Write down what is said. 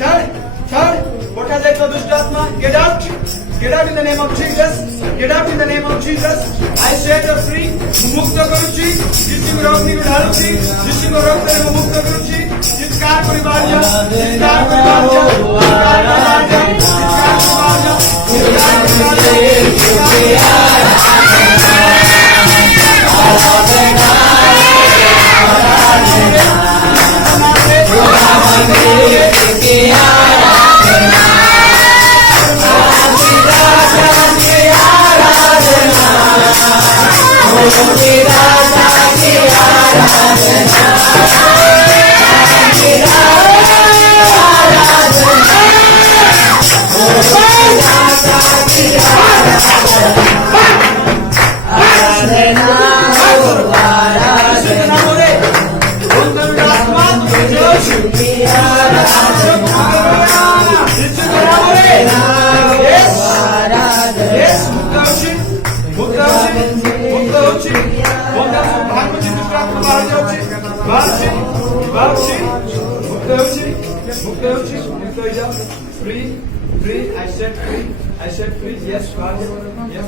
Third, what has it for Dushatma? Get out in the name of Jesus. Get out in the name of Jesus. I set you free. Mukta karuchi. Jisu ko rokne ko dhaluchi. Jisu ko rokne ko mukta karuchi. Jiskar parivar ja. Jiskar parivar ja. Jiskar parivar ja. Jiskar parivar ja. Jiskar parivar ja. Free, I said free, yes, Father, yes,